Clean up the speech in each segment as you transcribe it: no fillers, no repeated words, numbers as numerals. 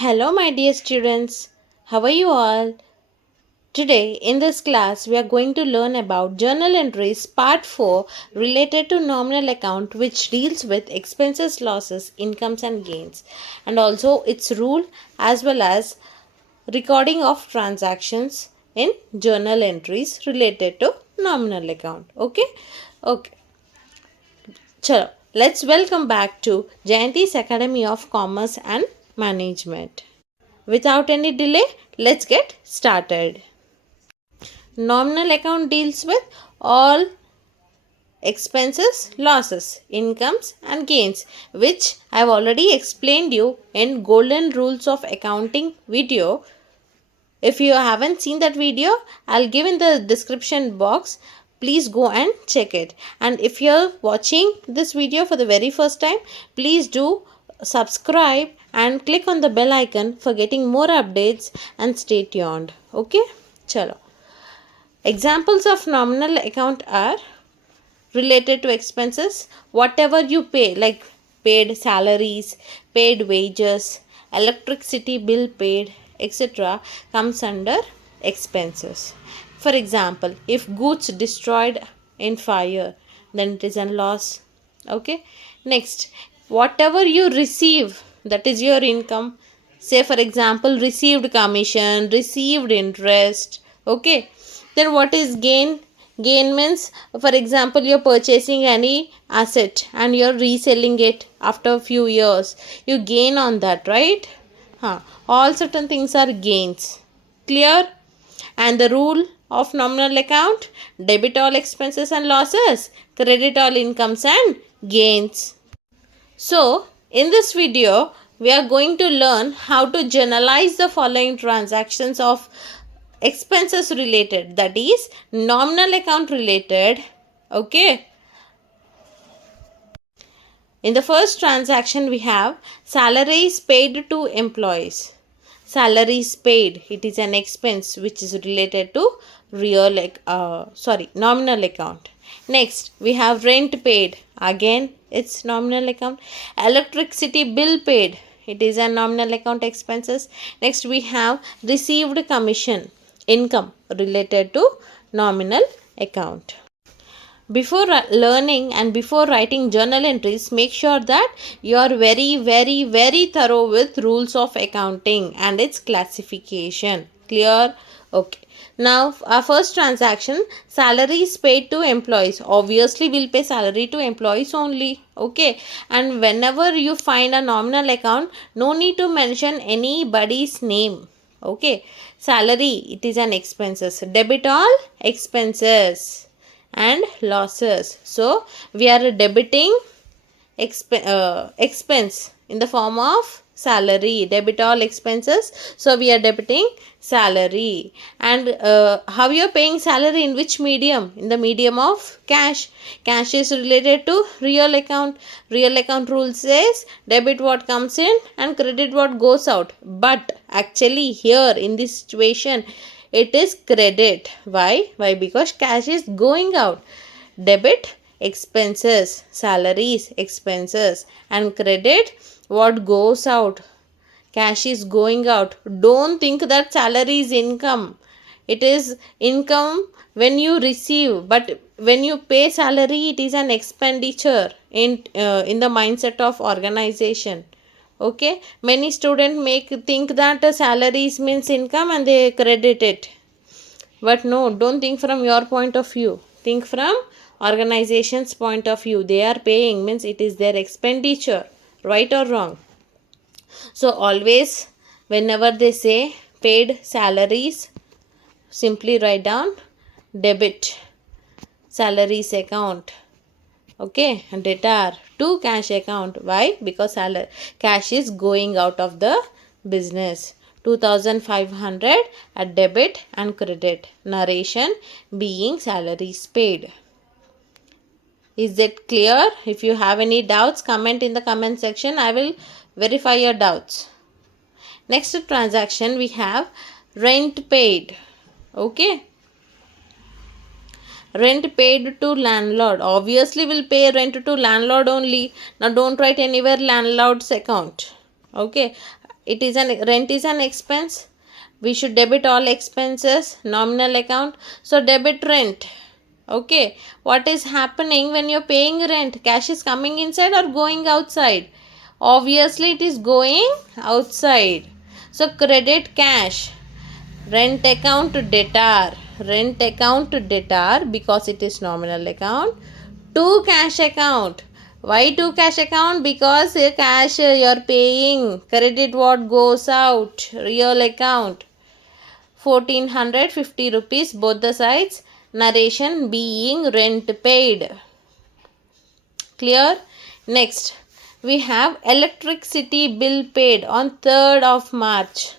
Hello, my dear students. How are you all? Today, in this class, we are going to learn about journal entries part 4 related to nominal account, which deals with expenses, losses, incomes, and gains, and also its rule as well as recording of transactions in journal entries related to nominal account. Okay. Chalo, let's welcome back to Jayanti's Academy of Commerce and Management. Without any delay, let's get started. Nominal account deals with all expenses, losses, incomes and gains, which I have already explained you in Golden Rules of Accounting video. If you haven't seen that video, I'll give in the description box. Please go and check it. And if you're watching this video for the very first time, please do subscribe and click on the bell icon for getting more updates and stay tuned. Okay? Chalo. Examples of nominal account are related to expenses, whatever you pay, like paid salaries, paid wages, electricity bill paid, etc., comes under expenses. For example, if goods destroyed in fire, then it is a loss. Okay. Next, whatever you receive, that is your income. Say for example, received commission, received interest. Okay. Then what is gain? Gain means, for example, you're purchasing any asset and you're reselling it after a few years. You gain on that, right? All certain things are gains. Clear? And the rule of nominal account: debit all expenses and losses, credit all incomes and gains. So, in this video, we are going to learn how to generalize the following transactions of expenses related, that is nominal account related. Okay. In the first transaction, we have salaries paid to employees. Salaries paid, it is an expense which is related to nominal account. Next, we have rent paid. Again, it's nominal account. Electricity bill paid, it is a nominal account expenses. Next, we have received commission, income related to nominal account. Before learning and before writing journal entries, make sure that you are very thorough with rules of accounting and its classification. Clear? Okay. Now, our first transaction, salary is paid to employees. Obviously, we'll pay salary to employees only. Okay. And whenever you find a nominal account, no need to mention anybody's name. Okay. Salary, it is an expenses. Debit all expenses and losses. So, we are debiting expense in the form of salary. Debit all expenses. So, we are debiting salary. And how you are paying salary, in which medium? In the medium of cash. Cash is related to real account. Real account rule says debit what comes in and credit what goes out. But actually here in this situation, it is credit. Why? Because cash is going out. Debit expenses, salaries, expenses, and credit what goes out. Cash is going out. Don't think that salary is income. It is income when you receive, but when you pay salary, it is an expenditure in the mindset of organization. Okay, many students think that salaries means income and they credit it. But no, don't think from your point of view. Think from organization's point of view. They are paying means it is their expenditure. Right or wrong? So always whenever they say paid salaries, simply write down debit salaries account. Okay, and debtor to cash account. Why? Because cash is going out of the business. 2500 at debit and credit. Narration being salaries paid. Is that clear? If you have any doubts, comment in the comment section. I will verify your doubts. Next transaction, we have rent paid. Okay. Rent paid to landlord. Obviously, we'll pay rent to landlord only. Now, don't write anywhere landlord's account. Okay. it is an rent is an expense. We should debit all expenses, nominal account. So debit rent. Okay, what is happening when you're paying rent? Cash is coming inside or going outside? Obviously, it is going outside. So credit cash. Rent account to debtor. Rent account to debtor because it is nominal account. To cash account. Why to cash account? Because cash you're paying. Credit what goes out. Real account. 1450 rupees both the sides. Narration being rent paid. Clear? Next, we have electricity bill paid on 3rd of March.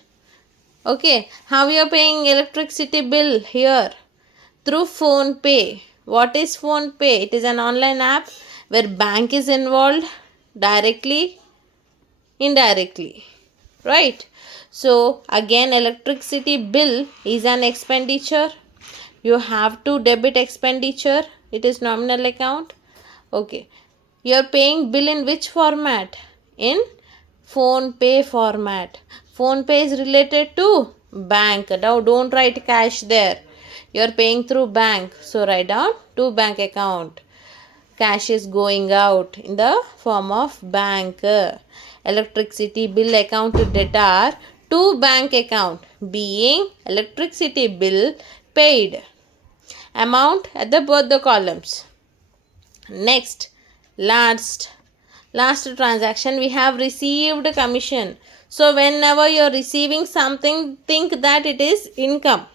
Okay, how you are paying electricity bill here? Through phone pay. What is phone pay? It is an online app where bank is involved directly, indirectly, right? So again, electricity bill is an expenditure. You have to debit expenditure. It is nominal account. Okay, you are paying bill in which format? In phone pay format. Phone pay is related to bank. Now don't write cash there. You are paying through bank, so write down to bank account. Cash is going out in the form of bank. Electricity bill account to debtor to bank account being electricity bill paid. Amount at the both the columns. Next, last transaction, we have received commission. So whenever you are receiving something, think that it is income.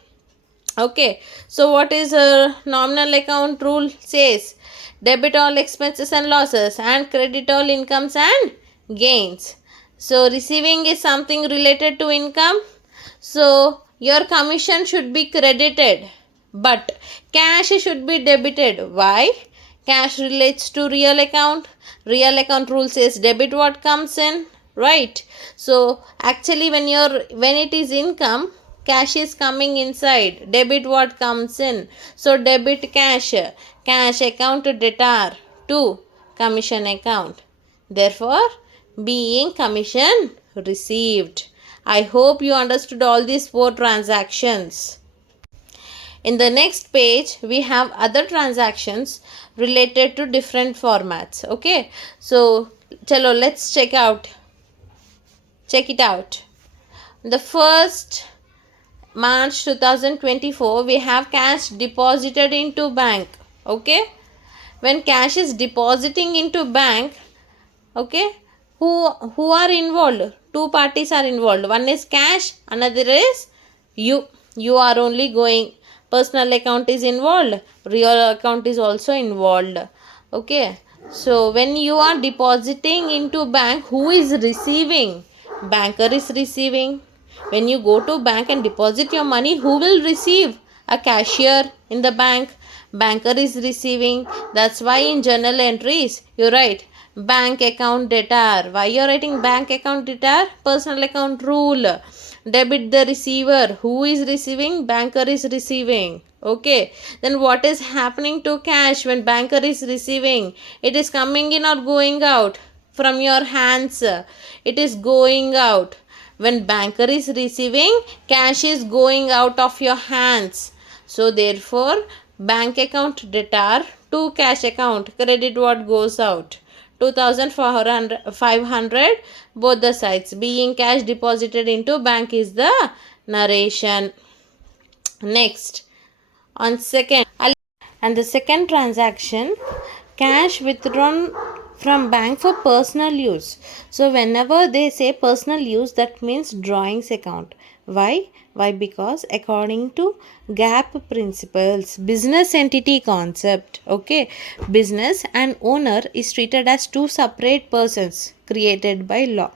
Okay, so what is a nominal account rule says? Debit all expenses and losses and credit all incomes and gains. So receiving is something related to income. So your commission should be credited, but cash should be debited. Why? Cash relates to real account. Real account rule says debit what comes in, right? So actually when it is income, cash is coming inside. Debit what comes in. So debit cash. Cash account to debtor to commission account. Therefore, being commission received. I hope you understood all these 4 transactions. In the next page, we have other transactions related to different formats. Okay, so chalo, let's check it out. The first March 2024, we have cash deposited into bank. Okay, when cash is depositing into bank, okay, who are involved? 2 parties are involved. One is cash, another is you are only going. Personal account is involved, real account is also involved. Okay, so when you are depositing into bank, who is receiving? Banker is receiving. When you go to bank and deposit your money, who will receive? A cashier in the bank. Banker is receiving. That's why in journal entries you write bank account debtor. Why you are writing bank account debtor? Personal account rule. Debit the receiver. Who is receiving? Banker is receiving. Okay, then what is happening to cash when banker is receiving? It is coming in or going out from your hands? It is going out. When banker is receiving, cash is going out of your hands. So therefore, bank account debtor to cash account, credit what goes out. 2,500 both the sides. Being cash deposited into bank is the narration. Next, on second, and the second transaction, cash withdrawn from bank for personal use. So whenever they say personal use, that means drawings account. Why? Because according to GAAP principles, business entity concept, okay, business and owner is treated as 2 separate persons created by law.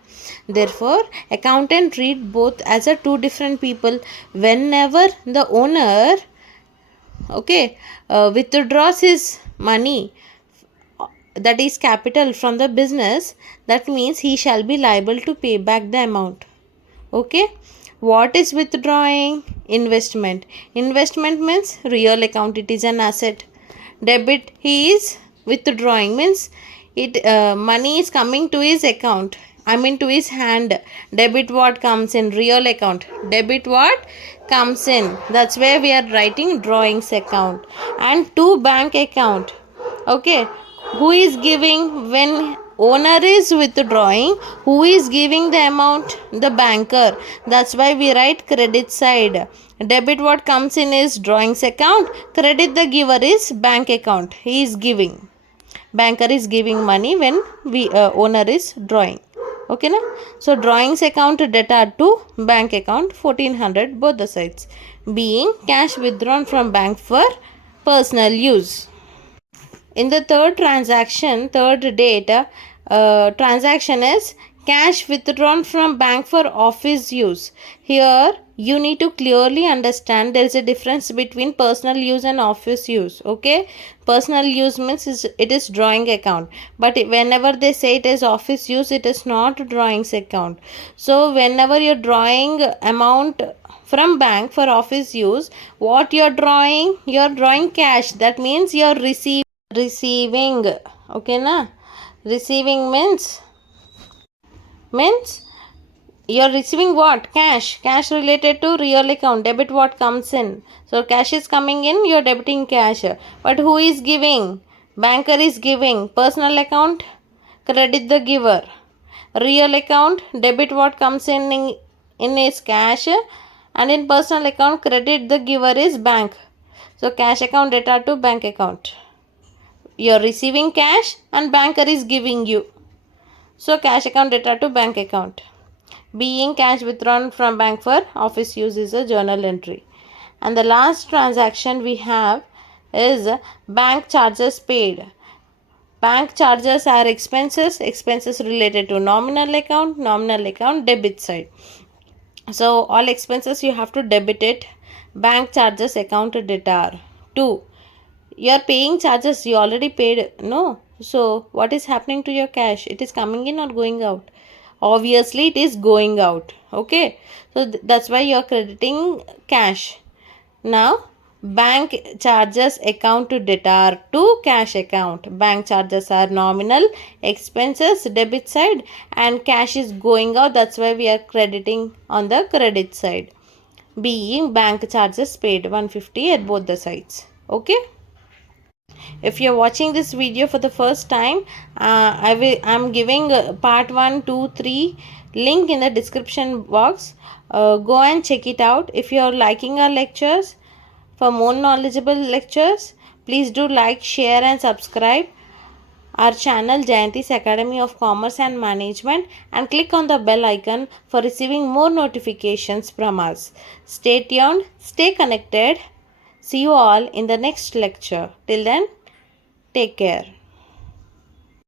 Therefore, accountant treat both as a 2 different people. Whenever the owner, okay, withdraws his money, that is capital, from the business, that means he shall be liable to pay back the amount. Okay, what is withdrawing? Investment means real account, it is an asset. Debit, he is withdrawing means it money is coming to his account. I mean to his hand. Debit what comes in real account. Debit what comes in. That's where we are writing drawings account. And to bank account. Okay. Who is giving when owner is withdrawing? Who is giving the amount? The banker. That's why we write credit side. Debit what comes in is drawings account. Credit the giver is bank account. He is giving. Banker is giving money when we owner is drawing. Okay na? So drawings account debtor to bank account 1400 both the sides, being cash withdrawn from bank for personal use. In the third transaction, third date, transaction is cash withdrawn from bank for office use. Here you need to clearly understand there is a difference between personal use and office use. Okay, personal use means it is drawing account, but whenever they say it is office use, it is not drawings account. So whenever you're drawing amount from bank for office use, what you're drawing cash. That means you're receiving. Okay na? Receiving means you're receiving what? Cash related to real account. Debit what comes in. So cash is coming in, you're debiting cash. But who is giving? Banker is giving. Personal account, credit the giver. Real account, debit what comes in is cash, and in personal account, credit the giver is bank. So cash account debtor to bank account. You're receiving cash and banker is giving you. So cash account debtor to bank account. Being cash withdrawn from bank for office use is a journal entry. And the last transaction we have is bank charges paid. Bank charges are expenses related to nominal account debit side. So all expenses you have to debit it. Bank charges account debtor. 2. You are paying charges, you already paid, no? So what is happening to your cash? It is coming in or going out? Obviously it is going out. Okay, so that's why you are crediting cash. Now bank charges account to debtor to cash account. Bank charges are nominal expenses debit side, and cash is going out. That's why we are crediting on the credit side. Being bank charges paid 150 at both the sides. Okay. If you're watching this video for the first time, I'm giving part 1, 2, 3 link in the description box. Go and check it out. If you're liking our lectures, for more knowledgeable lectures, please do like, share and subscribe our channel Jayanthi's Academy of Commerce and Management, and click on the bell icon for receiving more notifications from us. Stay tuned, stay connected. See you all in the next lecture. Till then, take care.